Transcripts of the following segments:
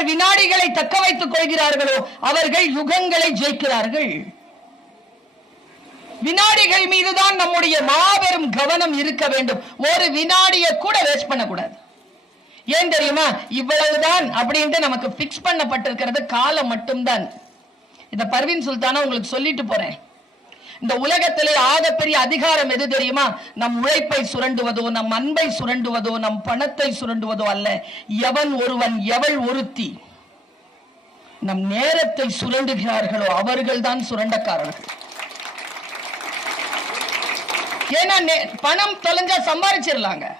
யார் வினாடிகளை தக்க வைத்துக் கொள்கிறார்களோ அவர்கள் யுகங்களை ஜெயிக்கிறார்கள். வினாடிகள் மீதுதான் நம்முடைய மாபெரும் கவனம் இருக்க வேண்டும். ஒரு வினாடியை கூட வேஸ்ட் பண்ணக்கூடாது. ஏன் தெரியுமா? இவ்வளவுதான் அப்படின்ட்டு நமக்கு பிக்ஸ் பண்ணப்பட்டிருக்கிறது. காலம் மட்டும்தான். இத பர்வீன் சுல்தானா உங்களுக்கு சொல்லிட்டு போறேன். இந்த உலகத்திலே ஆகப்பெரிய அதிகாரம் எது தெரியுமா? நம் உழைப்பை சுரண்டுவதோ நம் அன்பை சுரண்டுவதோ நம் பணத்தை சுரண்டுவதோ அல்ல. எவன் ஒருவன் எவள் ஒருத்தி நம் நேரத்தை சுரண்டுகிறார்களோ அவர்கள்தான் சுரண்டக்காரர்கள். ஏன்னா நே- பணம் தொலைஞ்சா சம்பாதிச்சிடலாங்க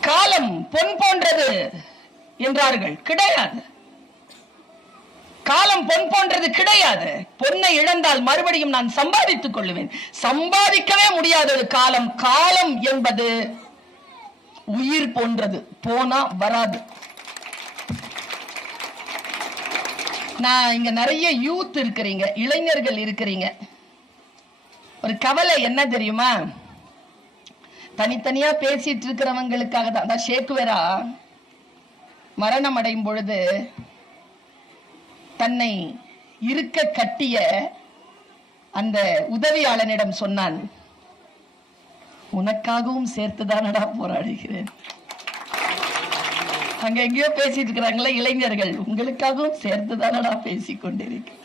காலம் பொன் போன்றது என்றார்கள். கிடையாது. காலம் பொன் போன்றது கிடையாது. பொன்னை இழந்தால் மறுபடியும் நான் சம்பாதித்துக் கொள்ளுவேன். சம்பாதிக்கவே முடியாதது காலம். காலம் என்பது உயிர் போன்றது. போனா வராது. நான் இங்க நிறைய யூத் இருக்கிறீங்க இளைஞர்கள் இருக்கிறீங்க. ஒரு கவலை என்ன தெரியுமா? தனித்தனியா பேசிட்டு இருக்கிறவங்களுக்காக தான். ஷேக்குவேரா மரணம் அடையும் பொழுது தன்னை இருக்க கட்டிய அந்த உதவியாளனிடம் சொன்னான் உனக்காகவும் சேர்த்துதானடா போராடுகிறேன். அங்க எங்கேயோ பேசிட்டு இருக்கிறாங்களே இளைஞர்கள் உங்களுக்காகவும் சேர்த்துதானடா பேசிக் கொண்டிருக்கிறேன்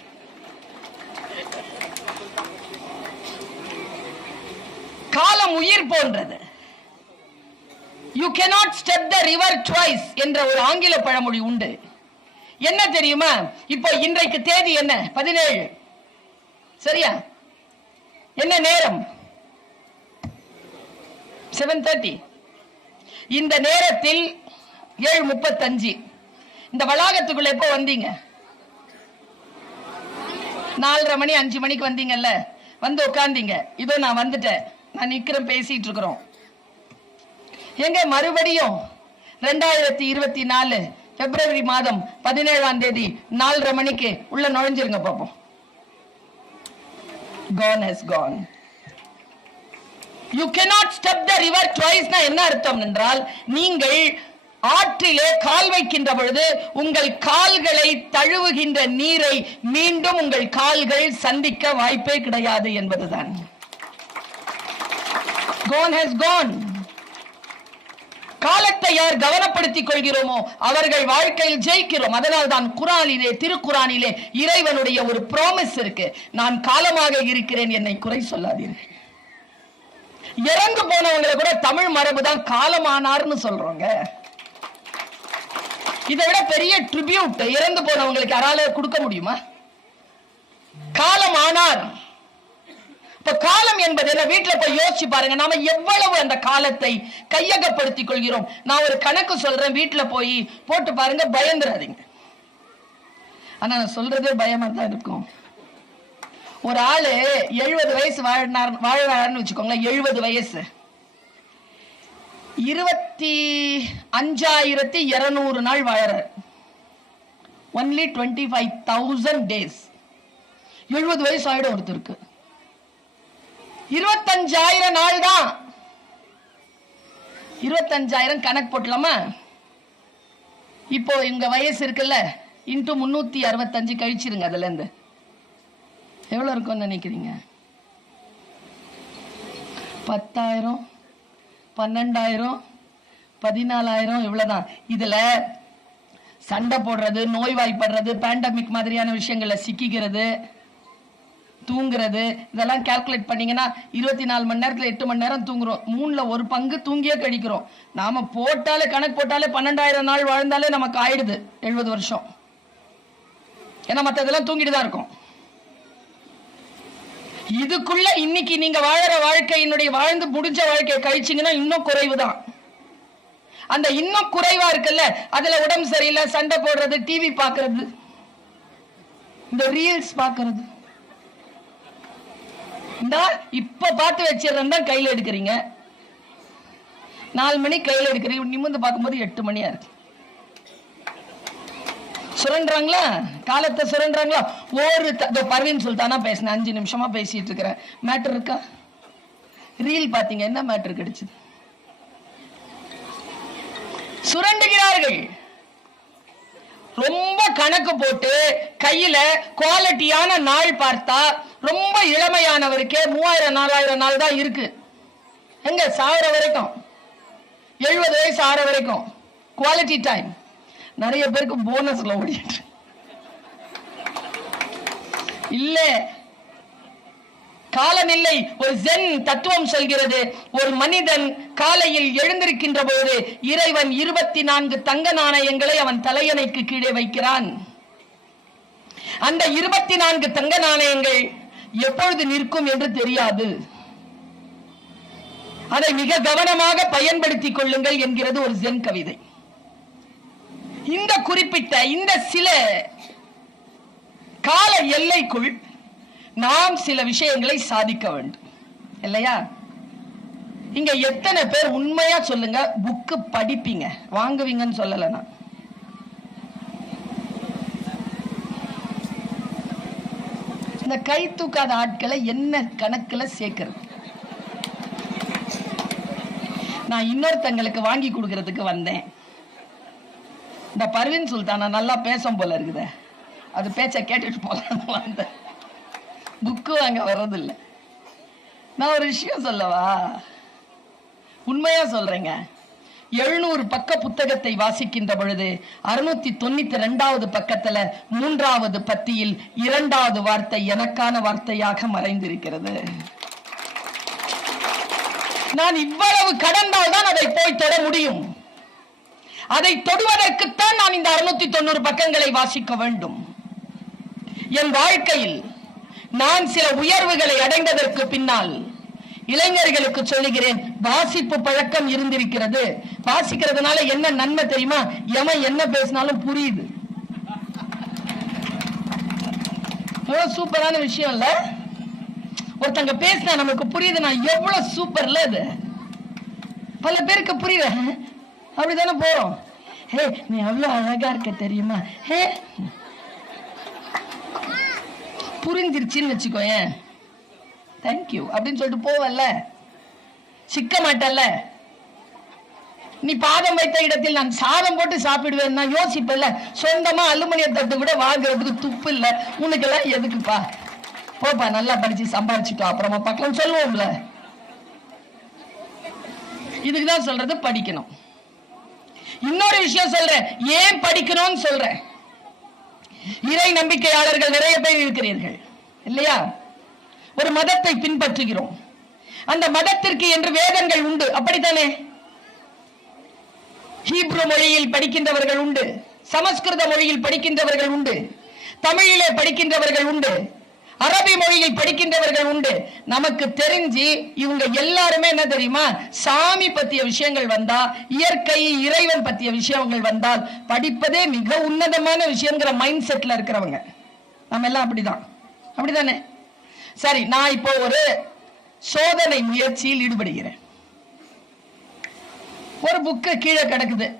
காலம் உயிர் போன்றது. You cannot step the river twice என்ற ஒரு ஆங்கில பழமொழி உண்டு. என்ன தெரியுமா? இப்போ இன்றைக்கு தேதி என்ன? பதினேழு. சரியா? என்ன நேரம்? செவன் தேர்ட்டி இந்த நேரத்தில் ஏழு முப்பத்தஞ்சு. இந்த வளாகத்துக்குள்ள எப்போ வந்தீங்க? நாலரை மணி அஞ்சு மணிக்கு வந்தீங்கல்ல? வந்து உட்காந்தீங்க இதோ நான் வந்துட்டேன். நான் நிக்கிறேன் பேசிட்டு இருக்கிறோம். எங்க மறுபடியும்? ரெண்டாயிரத்தி இருபத்தி நாலு. பிப்ரவரி மாதம் பதினேழாம் தேதி நாலரை மணிக்கு உள்ள நுழைஞ்சிருங்க பாப்போம். Gone has gone. You cannot step the river twice என்ன அர்த்தம் என்றால் நீங்கள் ஆற்றிலே கால் வைக்கின்ற பொழுது உங்கள் கால்களை தழுவுகின்ற நீரை மீண்டும் உங்கள் கால்கள் சந்திக்க வாய்ப்பே கிடையாது என்பதுதான். Gone has gone. காலத்தை யார் கவனப்படுத்திக் கொள்கிறோமோ அவர்கள் வாழ்க்கையில் ஜெயிக்கிறோம். அதனால் தான் குரானிலே திருக்குறானிலே இறைவனுடைய ஒரு ப்ராமிஸ் இருக்கு. நான் காலமாக இருக்கிறேன் என்னை குறை சொல்லாதீர்கள். இறந்து போனவங்களை கூட தமிழ் மரபு தான் காலமானார்னு சொல்றோங்க. இதை விட பெரிய ட்ரிபியூட் இறந்து போனவங்களுக்கு யாரால கொடுக்க முடியுமா? காலமானார். இப்ப காலம் என்பது என்ன வீட்டுல போய் யோசிச்சு பாருங்க. நாம எவ்வளவு அந்த காலத்தை கையகப்படுத்திக் கொள்கிறோம் நான் ஒரு கணக்கு சொல்றேன் வீட்டுல போய் போட்டு பாருங்க பயந்துடாதீங்க ஆனா நான் சொல்றதே பயமா தான் இருக்கும். ஒரு ஆளு எழுபது வயசு வாழ்னார் வாழ்வாருன்னு வச்சுக்கோங்களேன் எழுபது வயசு. இருபத்தி அஞ்சாயிரத்தி இருநூறு நாள் வாழறார். Only twenty five thousand days எழுபது வயசு ஆயிடும் ஒருத்தருக்கு. இருபத்தஞ்சாயிரம் நாள் தான் இருபத்தஞ்சாயிரம் கணக்கு போட்டலாமா? இப்போ இங்க வயசு இருக்குல்ல இன்ட்டு முன்னூத்தி அறுபத்தஞ்சு கழிச்சிருங்க அதுல இருந்து எவ்வளவு இருக்கும்னு நினைக்கிறீங்க? பத்தாயிரம் பன்னெண்டாயிரம் பதினாலாயிரம் இவ்வளவுதான். இதுல சண்டை போடுறது நோய்வாய்ப்படுறது பேண்டமிக் மாதிரியான விஷயங்களை சிக்கிக்கிறது தூங்குறது இதெல்லாம் கால்குலேட் பண்ணீங்கன்னா இருபத்தி நாலு மணி நேரத்துல எட்டு மணி நேரம் தூங்குறோம். மூணில் ஒரு பங்கு தூங்கியே கழிக்கிறோம். நாம போட்டாலே கணக்கு போட்டாலே பன்னெண்டாயிரம் நாள் வாழ்ந்தாலே நமக்கு ஆயிடுது எழுபது வருஷம். ஏன்னா மத்ததெல்லாம் தூங்கிட்டு தான் இருக்கும். இதுக்குள்ள இன்னைக்கு நீங்க வாழற வாழ்க்கையினுடைய வாழ்ந்து முடிஞ்ச வாழ்க்கையை கழிச்சீங்கன்னா இன்னும் குறைவு தான் அந்த இன்னும் குறைவா இருக்குல்ல அதுல உடம்பு சரியில்லை சண்டை போடுறது டிவி பாக்குறது இந்த ரீல்ஸ் பாக்குறது இந்தா இப்ப பார்த்து வச்சிடறேன் தான் கையில எடுக்கிறீங்க. நாலு மணி கையில் எடுக்கிறீங்க. நிமிந்து பார்க்கும்போது எட்டு மணியா இருக்கு. சுரண்டுறாங்களா? காலத்தை சுரண்டுறாங்களா? ஒரு பர்வீன் சுல்தானா பேசினேன். அஞ்சு நிமிஷமா பேசிட்டு இருக்கிறேன். மேட்டர் இருக்கா? ரீல் பாத்தீங்க என்ன மேட்டர் கிடைச்சது? சுரண்டுகிறார்கள். ரொம்ப கணக்கு போட்டு கையில குவாலிட்டியான நாள் பார்த்தா ரொம்ப இளமையானவருக்கே மூவாயிரம் நாலாயிரம் நாள் தான் இருக்கு. எங்க? சாகிற வரைக்கும். எழுபது வயசு ஆற வரைக்கும். குவாலிட்டி டைம் நிறைய பேருக்கு போனஸ்ல ஓடிட்டு இல்லை காலமில்லை. ஒரு ஜென் தத்துவம் சொல்கிறது. ஒரு மனிதன் காலையில் எழுந்திருக்கின்ற போது இறைவன் இருபத்தி நான்கு தங்க நாணயங்களை அவன் தலையணைக்கு கீழே வைக்கிறான். அந்த இருபத்தி நான்கு தங்க நாணயங்கள் எப்பொழுது நிற்கும் என்று தெரியாது. அதை மிக கவனமாக பயன்படுத்திக் கொள்ளுங்கள் என்கிறது ஒரு ஜென் கவிதை. இந்த குறிப்பிட்ட இந்த சில கால எல்லைக்குள் நாம் சில விஷயங்களை சாதிக்க வேண்டும். இல்லையா? இங்க எத்தனை பேர் உண்மையா சொல்லுங்க புக்கு படிப்பீங்க. வாங்குவீங்கன்னு சொல்லல நான். இந்த கை தூக்காத ஆட்களை என்ன கணக்குல சேர்க்கறது? நான் இன்னொருத்தங்களுக்கு வாங்கி கொடுக்கறதுக்கு வந்தேன். இந்த பர்வீன் சுல்தானா நல்லா பேசும் போல இருக்குத. அது பேச்ச கேட்டுட்டு போலாம் வந்தேன். புக்கு வாங்க வர்றதில்ல. நான் ஒரு விஷயம் சொல்லவா? உண்மையா சொல்றேங்க. எழுநூறு பக்க புத்தகத்தை வாசிக்கின்ற பொழுது அறுநூத்தி தொண்ணூத்தி ரெண்டாவது பக்கத்துல மூன்றாவது பத்தியில் இரண்டாவது வார்த்தை எனக்கான வார்த்தையாக மறைந்திருக்கிறது. நான் இவ்வளவு கடந்தால் தான் அதை போய் தொட முடியும். அதை தொடுவதற்குத்தான் நான் இந்த அறுநூத்தி தொண்ணூறு பக்கங்களை வாசிக்க வேண்டும். என் வாழ்க்கையில் நான் சில உயர்வுகளை அடைந்ததற்கு பின்னால் இளைஞர்களுக்கு சொல்லுகிறேன் வாசிப்பு பழக்கம் இருந்திருக்கிறது. வாசிக்கிறதுனால என்ன நன்மை தெரியுமா? எவன் என்ன பேசினாலும் புரியுது. சூப்பரான விஷயம் இல்ல? ஒருத்தங்க பேசினா நமக்கு புரியுதுன்னா எவ்வளவு சூப்பர்ல அது பல பேருக்கு புரியல. அப்படிதானே போறோம். ஹே நீ எவ்வளவு அழகா இருக்க தெரியுமா? ஹே புரிஞ்சிருச்சுன்னு வச்சுக்கோயேன் தேங்க்யூ அப்படின்னு சொல்லிட்டு போவல்ல. சிக்க மாட்டல்ல. நீ பாதம் வைத்த இடத்தில் நான் சாதம் போட்டு சாப்பிடுவேன் நான் யோசிப்பல்ல. சொந்தமா அலுமினிய தட்டு கூட வாங்குறதுக்கு துப்பு இல்ல. உனக்கெல்லாம் எதுக்குப்பா? போப்பா நல்லா படிச்சு சம்பாரிச்சுட்டோம் அப்புறமா பார்க்கலாம். சொல்லுவோம்ல. இதுக்கு தான் சொல்றது படிக்கணும். இன்னொரு விஷயம் சொல்றேன். ஏன் படிக்கணும்னு சொல்றேன். இறை நம்பிக்கையாளர்கள் நிறைய பேர் இருக்கிறீர்கள் இல்லையா? ஒரு மதத்தை பின்பற்றுகிறோம். அந்த மதத்திற்கு என்று வேதங்கள் உண்டு. அப்படித்தானே? ஹீப்ரு மொழியில் படிக்கின்றவர்கள் உண்டு. சமஸ்கிருத மொழியில் படிக்கின்றவர்கள் உண்டு. தமிழிலே படிக்கின்றவர்கள் உண்டு. அரபி மொழியில் படிக்கின்றவர்கள் உண்டு. நமக்கு தெரிஞ்சு இவங்க எல்லாருமே என்ன தெரியுமா? சாமி பத்திய விஷயங்கள் வந்தா இயற்கை இறைவன் பத்திய விஷயங்கள் வந்தால் படிப்பதே மிக உன்னதமான விஷயங்கிற மைண்ட் செட்ல இருக்கிறவங்க. நம்ம எல்லாம் அப்படிதான். அப்படிதானே? சரி நான் இப்போ ஒரு சோதனை முயற்சியில் ஈடுபடுகிறேன். ஒரு புக்கு கீழே கிடக்குது.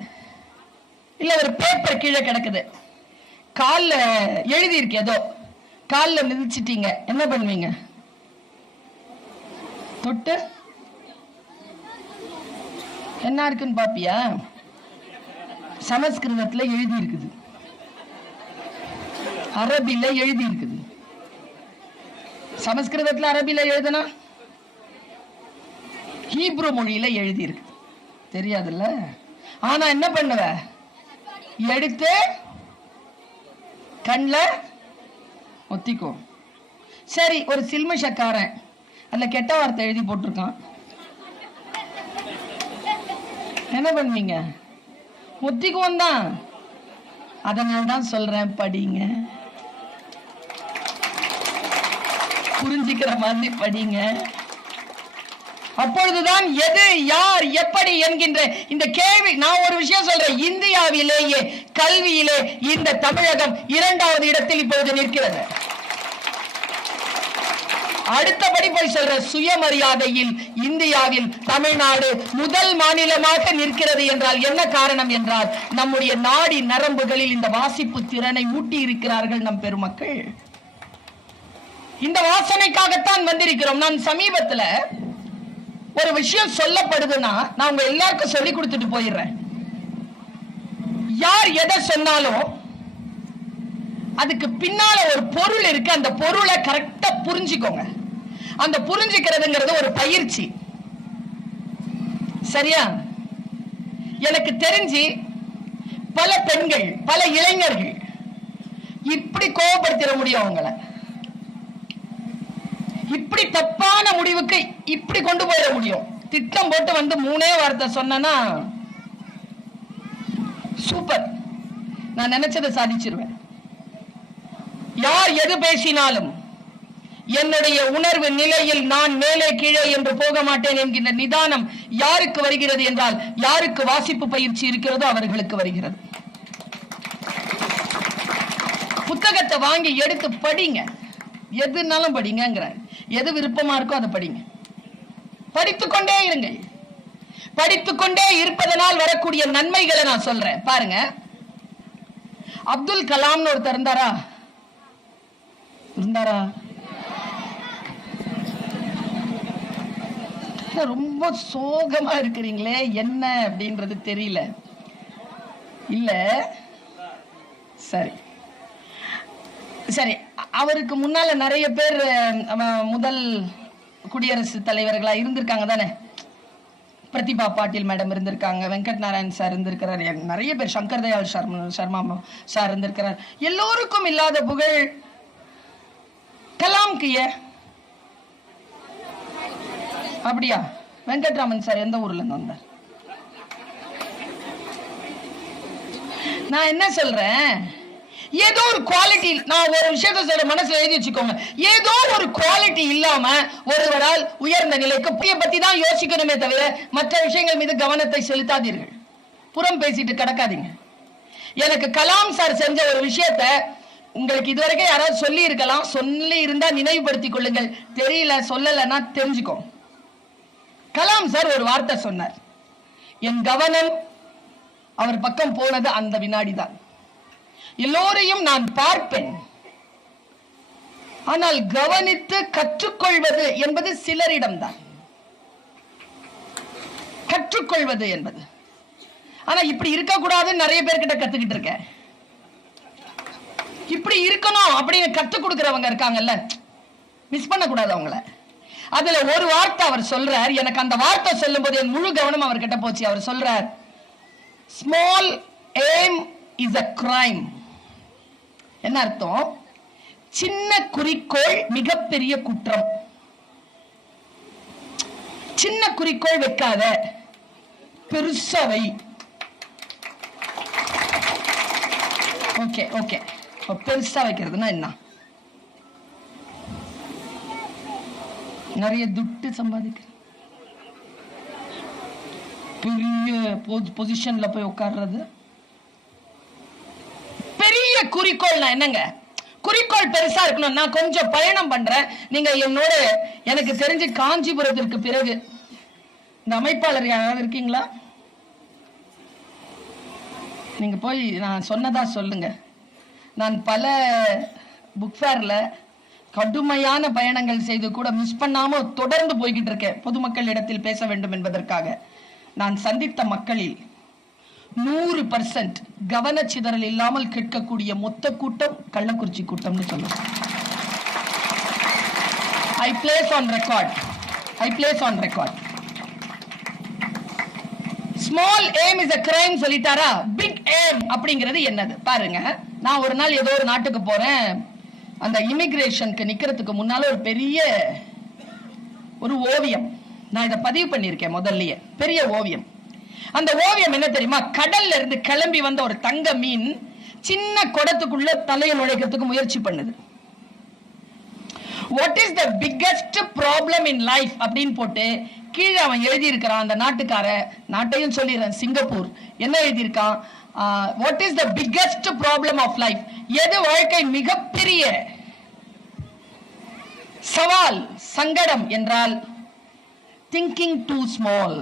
இல்ல ஒரு பேப்பர் கீழே கிடக்குது. காலில் எழுதி ஏதோ. கால்ல மிதிச்சிட்டீங்க. என்ன பண்ணுவீங்க? தொட்டு? என்ன இருக்குன்னு பாப்பியா? சமஸ்கிருதத்துல எழுதி இருக்குது அரபில எழுதி இருக்குது சமஸ்கிருதத்துல அரபில எழுதுனா? ஹீப்ரு மொழியில எழுதி இருக்கு தெரியாதுல்ல? ஆனா என்ன பண்ணுவ? எடுத்து கண்ணில் ஒத்திக்கோ. சரி ஒரு சில்மிஷக்காரன் அதில் கெட்ட வார்த்தை எழுதி போட்டிருக்கான். என்ன பண்ணுவீங்க? ஒத்திக்குவோம் தான். அதனால தான் சொல்கிறேன் படிங்க. புரிஞ்சுக்கிற மாதிரி படிங்க. அப்பொழுதுதான் எது யார் எப்படி என்கின்ற இந்த கேள்வி நான் ஒரு விஷயம் சொல்றேன். இந்தியாவிலேயே கல்வியிலே இந்த தமிழகம் இரண்டாவது இடத்தில் இப்பொழுது நிற்கிறது. அடுத்தபடி போய் சொல்ற சுயமரியாதையில் இந்தியாவில் தமிழ்நாடு முதல் மாநிலமாக நிற்கிறது என்றால் என்ன காரணம் என்றால் நம்முடைய நாடி நரம்புகளில் இந்த வாசிப்பு திறனை ஊட்டி இருக்கிறார்கள் நம் பெருமக்கள். இந்த வாசனைக்காகத்தான் வந்திருக்கிறோம். நான் சமீபத்துல ஒரு விஷயம் சொல்லப்படுதுன்னா நான் உங்க எல்லாருக்கும் சொல்லி கொடுத்துட்டு போயிடுறேன். யார் எதை சொன்னாலும் அதுக்கு பின்னால ஒரு பொருள் இருக்கு. அந்த பொருளை கரெக்டா புரிஞ்சுக்கோங்க. அந்த புரிஞ்சுக்கிறதுங்கிறது ஒரு பயிற்சி. சரியா? எனக்கு தெரிஞ்சு பல பெண்கள் பல இளைஞர்கள் இப்படி கோபப்படுத்திட முடியும் அவங்கள. இப்படி தப்பான முடிவுக்கு இப்படி கொண்டு போயிட முடியும். திட்டம் போட்டு வந்து மூணே வார்த்தை சொன்னா சூப்பர் நான் நினைச்சதை சாதிச்சிருவேன். யார் எது பேசினாலும் என்னுடைய உணர்வு நிலையில் நான் மேலே கீழே என்று போக மாட்டேன் என்கின்ற நிதானம் யாருக்கு வருகிறது என்றால் யாருக்கு வாசிப்பு பயிற்சி இருக்கிறதோ அவர்களுக்கு வருகிறது. புத்தகத்தை வாங்கி எடுத்து படிங்க. எதுனாலும் படிங்கிறார் எது விருப்பமா இருக்கோ அதை படிங்க. படித்துக்கொண்டே இருங்கள். படித்துக்கொண்டே இருப்பதனால் வரக்கூடிய நன்மைகளை நான் சொல்றேன். பாருங்க. அப்துல் கலாம்னு ஒருத்தர் இருந்தாரா? இருந்தாரா? ரொம்ப சோகமா இருக்கிறீங்களே என்ன அப்படின்றது தெரியல. இல்ல. சரி. சரி. அவருக்கு முன்னால நிறைய பேர் முதல் குடியரசுத் தலைவர்களா இருந்திருக்காங்க தானே? பிரதிபா பாட்டீல் மேடம் இருந்திருக்காங்க வெங்கட் நாராயண் சார் இருந்திருக்கிறார் நிறைய பேர் சங்கர் தயாள் சர்மா சர்மா சார் இருந்திருக்கிறார். எல்லோருக்கும் இல்லாத புகழ் கலாம்க்கு ஏன்? அப்படியா? வெங்கட்ராமன் சார் எந்த ஊர்ல இருந்து வந்தார்? நான் என்ன சொல்றேன்? ஏதோ ஒரு குவாலிட்டி நான் ஒரு விஷயத்த சொல்ற மனசுல எழுதி வச்சுக்கோங்க. ஏதோ ஒரு குவாலிட்டி இல்லாம ஒருவரால் உயர்ந்த நிலைக்கு புதிய பத்தி தான் யோசிக்கணுமே தவிர மற்ற விஷயங்கள் மீது கவனத்தை செலுத்தாதீர்கள். புறம் பேசிட்டு கிடக்காதீங்க. எனக்கு கலாம் சார் செஞ்ச ஒரு விஷயத்த உங்களுக்கு இதுவரைக்கும் யாராவது சொல்லி இருக்கலாம். சொல்லி இருந்தா நினைவுபடுத்திக் கொள்ளுங்கள். தெரியல சொல்லலைன்னா தெரிஞ்சுக்கோ. கலாம் சார் ஒரு வார்த்தை சொன்னார். என் கவனம் அவர் பக்கம் போனது அந்த வினாடி தான் எல்லோரையும் நான் பார்ப்பேன். ஆனால் கவனித்து கற்றுக்கொள்வது என்பது சிலரிடம்தான். கற்றுக்கொள்வது என்பது. ஆனா இப்படி இருக்கக்கூடாதுன்னு நிறைய பேர்கிட்ட கத்துக்கிட்டு இருக்கேன். இப்படி இருக்கணும் அப்படின்னு கத்துக் கொடுக்குறவங்க இருக்காங்கல்ல மிஸ் பண்ணக்கூடாது அவங்கள. அதுல ஒரு வார்த்தை அவர் சொல்றார். எனக்கு அந்த வார்த்தை சொல்லும் போது என் முழு கவனம் அவர்கிட்ட போச்சு. அவர் சொல்றார் small aim is a crime என்ன அர்த்தம்? சின்ன குறிக்கோள் மிகப்பெரிய குற்றம். சின்ன குறிக்கோள் வைக்காத பெருசவை ஓகே ஓகே பெருசா வைக்கிறதுனா என்ன? நிறைய துட்டு சம்பாதிக்கிற. பெரிய பொசிஷன்ல போய் உட்கார்றது. பெரிய குறிக்கோள்னா என்னங்க? குறிக்கோள் பெருசா இருக்கணும் நான் கொஞ்சம் பயணம் பண்றேன். நீங்க என்னோட எனக்கு தெரிஞ்சு காஞ்சிபுரத்திற்கு பிறகு. இந்த அமைப்பாளர் யாராவது இருக்கீங்களா? நீங்க போய் நான் சொன்னதா சொல்லுங்க. நான் பல புக் ஃபேர்ல கடுமையான பயணங்கள் செய்து கூட மிஸ் பண்ணாம தொடர்ந்து போய்கிட்டு இருக்கேன். பொதுமக்கள் இடத்தில் பேச வேண்டும் என்பதற்காக. நான் சந்தித்த மக்களில் நூறு பர்சன்ட் கவனச்சிதறல் இல்லாமல் கேட்கக்கூடிய மொத்த கூட்டம் கள்ளக்குறிச்சி கூட்டம்னு சொல்லுவேன் I place on record I place on record small aim is a crime சொல்லிட்டாரா? பிக் ஏம் அப்படிங்கிறது என்னது? பாருங்க. நான் ஒரு நாள் ஏதோ ஒரு நாட்டுக்கு போறேன். அந்த இமிகிரேஷனுக்கு நிக்கிறதுக்கு முன்னால ஒரு பெரிய ஒரு ஓவியம். நான் இதை பதிவு பண்ணியிருக்கேன் முதல்லயே. பெரிய ஓவியம். அந்த ஓவியம் என்ன தெரியுமா? கடல்ல இருந்து கிளம்பி வந்த ஒரு தங்க மீன் சின்ன குடத்துக்குள்ள தலையை நுழைக்கிறதுக்கு முயற்சி பண்ணுது. What is the biggest problem in life அப்படின்னு போட்டு கீழே அவன் எழுதியிருக்கிறான் அந்த நாட்டுக்கார நாட்டையும் சொல்லிடுறேன் சிங்கப்பூர். என்ன எழுதியிருக்கான்? What is the biggest problem of life எது வாழ்க்கை மிகப்பெரிய சவால் சங்கடம் என்றால் திங்கிங் டூ ஸ்மால்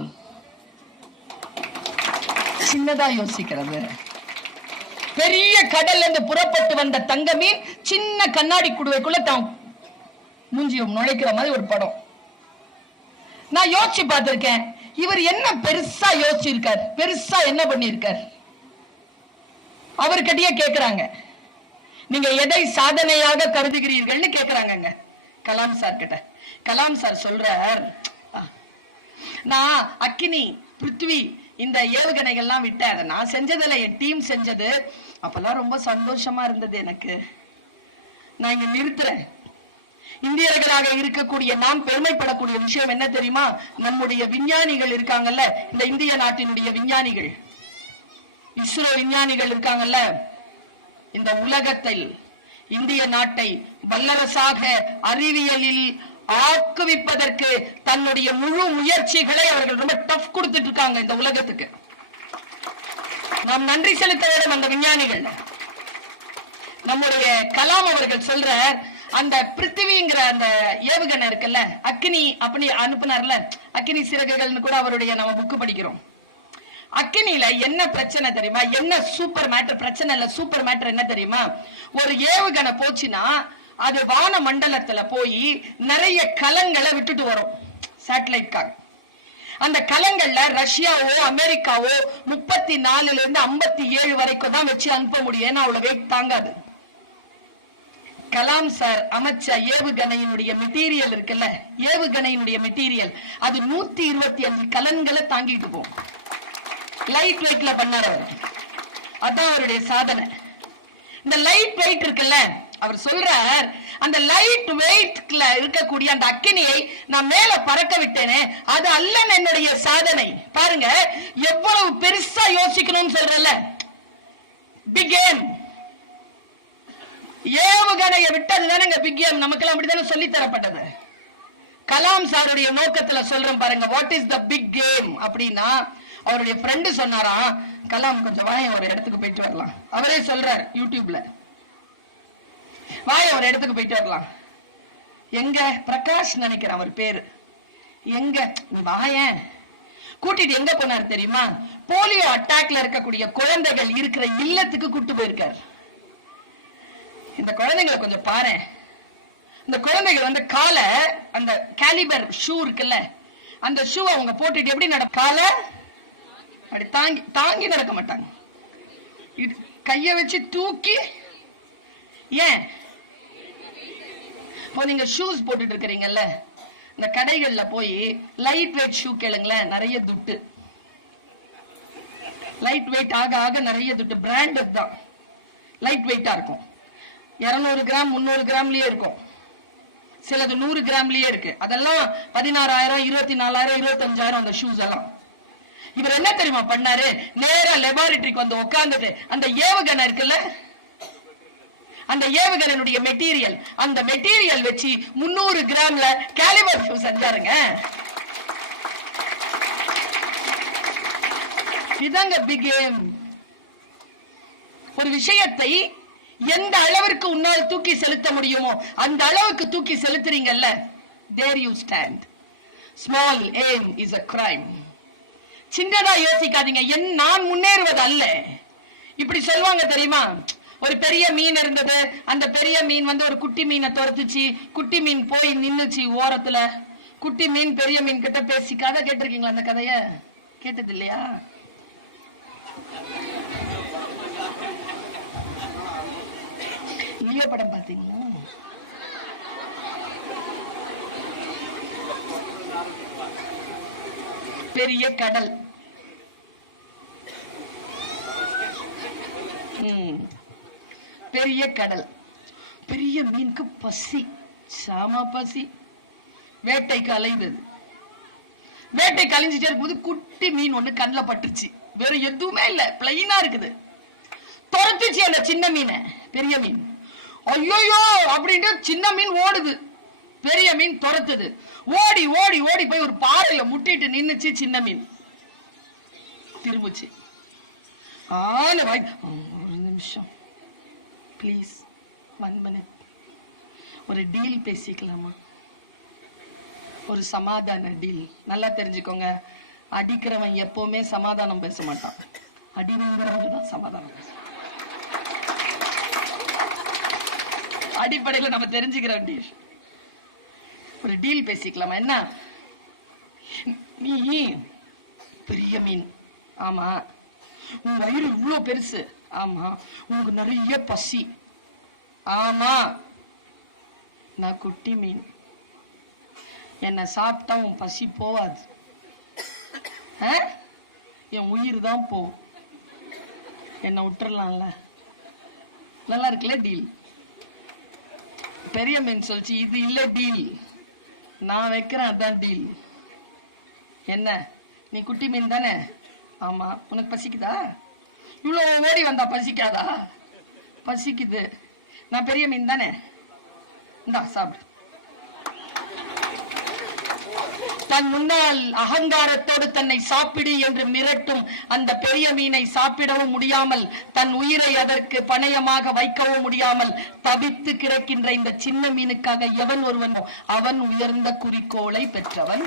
சின்னதா யோசிக்கிறது. பெரிய கடல்ல இருந்து புறப்பட்டு வந்த தங்க சின்ன கண்ணாடி குடுவைக்குள்ள தான் மூஞ்சியும் நுழைக்கிற மாதிரி ஒரு படம். நான் யோசிச்சு பார்த்திருக்கேன். இவர் என்ன பெருசா யோசிச்சிருக்கார். பெருசா என்ன பண்ணியிருக்கார் அவர்கிட்டயே கேக்குறாங்க. நீங்க எதை சாதனையாக கருதுகிறீர்கள்னு கேக்குறாங்க கலாம் சார் கிட்ட கலாம் சார் சொல்றார். நான் அக்கினி பிருத்வி இந்த ஏவுகணைகள்லாம் விட்டேன் அதை நான் செஞ்சதில்ல என் டீம் செஞ்சது. அப்பெல்லாம் ரொம்ப சந்தோஷமா இருந்தது எனக்கு. நான் இங்க நிறுத்துறேன். இந்தியர்களாக இருக்கக்கூடிய நாம் பெருமைப்படக்கூடிய விஷயம் என்ன தெரியுமா? நம்முடைய விஞ்ஞானிகள் இருக்காங்கல்ல இந்த இந்திய நாட்டினுடைய விஞ்ஞானிகள். இஸ்ரோ விஞ்ஞானிகள் இருக்காங்கல்ல இந்த உலகத்தில் இந்திய நாட்டை வல்லரசாக அறிவியலில் ஆக்குவிப்பதற்கு தன்னுடைய முழு முயற்சிகளை அவர்கள் ரொம்ப டஃப் கொடுத்துட்டு இருக்காங்க இந்த உலகத்துக்கு. நாம் நன்றி செலுத்த வேண்டும் அந்த விஞ்ஞானிகள் நம்முடைய கலாம் அவர்கள் சொல்ற அந்த பிருத்திவிங்கிற அந்த ஏவுகணை இருக்குல்ல அக்னி அப்படி அனுப்புனார்ல அக்னி சிறகுகள்னு கூட அவருடைய நம்ம புக்கு படிக்கிறோம். அக்கினில என்ன பிரச்சனை தெரியுமா? என்ன சூப்பர் மேட்டர் பிரச்சனை இல்ல சூப்பர் மேட்டர் என்ன தெரியுமா? ஒரு ஏவுகணை போச்சுன்னா அது வான மண்டலத்துல போய் நிறைய கலங்களை விட்டுட்டு வரும். சேட்டலைட்காக அந்த கலங்கள்ல ரஷ்யாவோ அமெரிக்காவோ முப்பத்தி நாலுல இருந்து ஐம்பத்தி ஏழு வரைக்கும் தான் வச்சு அனுப்ப முடியும். ஏன்னா அவ்வளவு வெயிட் தாங்காது. கலாம் சார் அமைச்ச ஏவுகணையினுடைய மெட்டீரியல் இருக்குல்ல? ஏவுகணையினுடைய மெட்டீரியல் அது நூத்தி இருபத்தி அஞ்சு கலன்களை தாங்கிட்டு போகும். லைட் வெயிட்ல பண்ணார் அவர். அதான் அவருடைய சாதனை. இந்த லைட் வெயிட் இருக்குல்ல? அவர் சொல்றார் அந்த லைட் வெயிட்ல இருக்கக்கூடிய அந்த அக்கினியை நான் மேல பறக்க விட்டேனே அது அல்ல என்னுடைய சாதனை. பாருங்க எவ்வளவு பெருசா யோசிக்கணும்னு சொல்றல பிக் ஏம் ஏவுகணையை விட்டது தானே பிக் ஏம் நமக்கெல்லாம் அப்படித்தானே சொல்லி தரப்பட்டது கலாம் சாருடைய நோக்கத்துல சொல்றேன் பாருங்க what is the big game அப்படின்னா அவருடைய ஃப்ரெண்டு சொன்னாராம் கலாம் கொஞ்சம் வாங்க ஒரு இடத்துக்கு போயிட்டு வரலாம். அவரே சொல்றார் யூடியூப்ல வாய ஒரு இடத்துக்கு போயிட்டு வரலாம். எங்க பிரகாஷ் நினைக்கிறேன் அவர் பேரு? எங்க? நீ வாயேன் கூட்டிட்டு எங்க போனார் தெரியுமா? போலியோ அட்டாக்ல இருக்கக்கூடிய குழந்தைகள் இருக்கிற இல்லத்துக்கு கூட்டு போயிருக்கார். இந்த குழந்தைங்களை கொஞ்சம் பாரு. இந்த குழந்தைகள் வந்து காலை அந்த கேலிபர் ஷூ இருக்குல்ல அந்த ஷூ அவங்க போட்டுட்டு எப்படி நட காலை அப்படி தாங்கி தாங்கி நடக்க மாட்டாங்க. இது கைய வச்சு தூக்கி ஏன்? இப்போ நீங்க ஷூஸ் போட்டுட்டு இருக்கிறீங்கல்ல இந்த கடைகள்ல போய் லைட் வெயிட் ஷூ கேளுங்களேன் நிறைய துட்டு. லைட் வெயிட் ஆக ஆக நிறைய துட்டு. பிராண்டட் தான் லைட் வெயிட்டா இருக்கும். இருநூறு கிராம் முந்நூறு கிராம்லயே இருக்கும். சிலது நூறு கிராம்லயே இருக்கு. அதெல்லாம் பதினாறாயிரம் இருபத்தி நாலாயிரம் இருபத்தஞ்சாயிரம் அந்த ஷூஸ் எல்லாம். இவர் என்ன தெரியுமா பண்ணாரு? நேரா லெபார்டரிக்கு வந்து உட்காந்துட்டு அந்த ஏவுகணை இருக்குல்ல? அந்த ஏவுகணையுடைய மெட்டீரியல். அந்த மெட்டீரியல் வச்சு முன்னூறு கிராம்ல கேலிபர் செஞ்சாருங்க. இதாங்க பிக் ஏம் ஒரு விஷயத்தை எந்த அளவிற்கு உன்னால் தூக்கி செலுத்த முடியுமோ அந்த அளவுக்கு தூக்கி செலுத்துறீங்கல்ல? There you stand small aim is a crime சின்னதா யோசிக்காதீங்க. என் நான் முன்னேறுவது அல்ல இப்படி சொல்லுவாங்க தெரியுமா? ஒரு பெரிய மீன் இருந்தது. அந்த பெரிய மீன் வந்து ஒரு குட்டி மீனை துரத்துச்சு. குட்டி மீன் போய் நின்னுச்சு ஓரத்துல. குட்டி மீன் பெரிய மீன் கிட்ட பேசி கதை கேட்டிருக்கீங்களா அந்த கதைய? கேட்டது இல்லையா? லியோ படம் பாத்தீங்களா பெரிய கடல். ம். பெரிய கடல். பெரிய மீனுக்கு பசி சாமா பசி. வேட்டைக்கு கலைந்தது. வேட்டை கலைஞ்சிட்டே இருக்கும்போது குட்டி மீன் ஒண்ணு கண்ணில் பட்டுருச்சு. வேற எதுவுமே இல்ல பிளைனா இருக்குது. துரத்துச்சு அந்த சின்ன மீனை பெரிய மீன். ஐயோயோ அப்படின்ட்டு சின்ன மீன் ஓடுது. பெரிய மீன் துரத்துது. ஓடி ஓடி ஓடி போய் ஒரு பாறையில முட்டிட்டு நின்னுச்சு சின்ன மீன். திரும்புச்சு. ஆன வாய் ஒரு நிமிஷம். ப்ளீஸ் ஒன் மினிட் ஒரு டீல் பேசிக்கலாமா? ஒரு சமாதான டீல் நல்லா தெரிஞ்சுக்கோங்க. அடிக்கிறவன் எப்பவுமே சமாதானம் பேச மாட்டான். அடி வாங்குறவங்க தான் சமாதானம் பேசுவான். அடிப்படையில நம்ம தெரிஞ்சுக்கிறோம் டீல் ஒரு டீல் பேசிக்கலாமா? என்ன? நீ பெரிய மீன். ஆமா. உன் வயிறு இவ்வளோ பெருசு. ஆமா உனக்கு நிறைய பசி. ஆமா நான் குட்டி மீன். என்னை சாப்பிட்டா உன் பசி போவாது. ஆ? என் உயிர் தான் போகும். என்னை விட்டுறலாம்ல? நல்லா இருக்குல்ல டீல் பெரிய மீன் சொல்லிச்சு இது இல்லை டீல் நான் வைக்கிறேன் அதான் டீல் என்ன? நீ குட்டி மீன் தானே? ஆமாம் உனக்கு பசிக்குதா? இவ்வளோ ஓடி வந்தா பசிக்காதா? பசிக்குது. நான் பெரிய மீன் தானே? இந்தா சாப்பிடு. தன் முன்னால் அகங்காரத்தோடு தன்னை சாப்பிடு என்று மிரட்டும் அந்த பெரிய மீனை சாப்பிடவும் முடியாமல் தன் உயிரை அதற்கு பணயமாக வைக்கவும் முடியாமல் தவித்து கிடக்கின்ற இந்த சின்ன மீனுக்காக எவன் ஒருவனோ அவன் உயர்ந்த குறிக்கோளை பெற்றவன்.